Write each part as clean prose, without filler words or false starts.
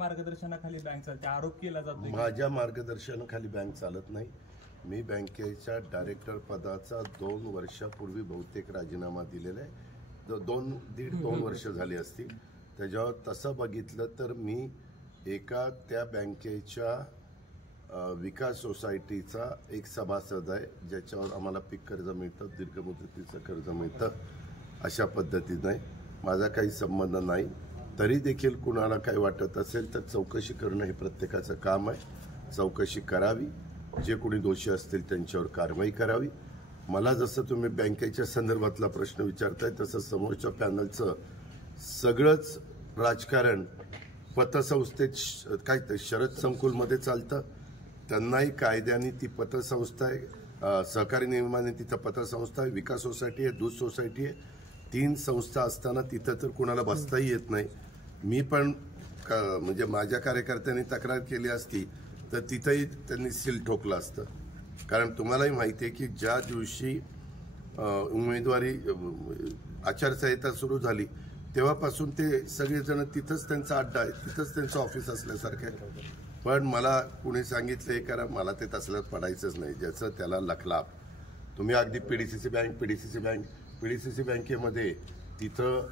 मार्गदर्शनाखाली बँक चालते आरोप केला जातो। माझ्या मार्गदर्शनाखाली बँक चालत नाही। मी बँकेच्या डायरेक्टर पदाचा 2 वर्षापूर्वी बहुतेक राजीनामा दिलेला आहे। 2 वर्ष झाली असतील। त्याच्यावर तसं बघितलं तर मी एका त्या बँकेच्या विकास सोसायटीचा एक सभासद आहे, ज्याच्यावर आम्हाला पीक कर्ज मिळतं, दीर्घ मुदतीचं कर्ज मिळतं। अशा पद्धतीने माझा काही संबंध नाही। तरी देखील कुणाला काही वाटत असेल तर चौकशी करणं हे प्रत्येकाचं काम आहे। चौकशी करावी, जे कोणी दोषी असतील त्यांच्यावर कारवाई करावी। मला जसं तुम्ही बँकेच्या संदर्भातला प्रश्न विचारताय तसं समोरच्या पॅनलचं सगळंच राजकारण पतसंस्थेत काय शरद संकुलमध्ये चालतं। त्यांनाही कायद्याने ती पतसंस्था आहे, सहकारी नियमाने तिथं पतसंस्था आहे, विकास सोसायटी आहे, दूध सोसायटी आहे। 3 संस्था असताना तिथं तर कुणाला बसताही येत नाही। मी पण म्हणजे माझ्या कार्यकर्त्यांनी तक्रार केली असती तर तिथंही त्यांनी सील ठोकलं असतं। कारण तुम्हालाही माहिती आहे की ज्या दिवशी उमेदवारी आचारसंहिता सुरू झाली तेव्हापासून ते सगळेजण तिथंच त्यांचा अड्डा आहे, तिथंच त्यांचं ऑफिस असल्यासारखं आहे। पण मला कुणी सांगितलं हे करा, मला ते तसलं पडायचंच नाही, ज्याचं त्याला लखलाप। तुम्ही अगदी पीडीसीसी बँकेमध्ये तिथं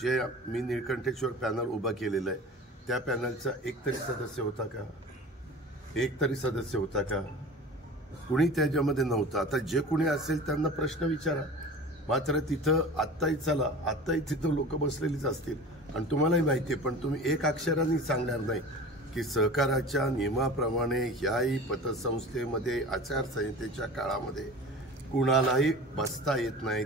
जे मी निळकंठेश्वर पॅनल उभा केलेलं आहे त्या पॅनलचा एक तरी सदस्य होता का? कुणी त्याच्यामध्ये नव्हतं। आता जे कुणी असेल त्यांना प्रश्न विचारा। मात्र तिथं आत्ताही तिथं लोक बसलेलीच असतील आणि तुम्हालाही माहिती आहे। पण तुम्ही एक अक्षराने सांगणार नाही की सहकाराच्या नियमाप्रमाणे ह्याही पतसंस्थेमध्ये आचारसंहितेच्या काळामध्ये कुणालाही बसता येत नाही।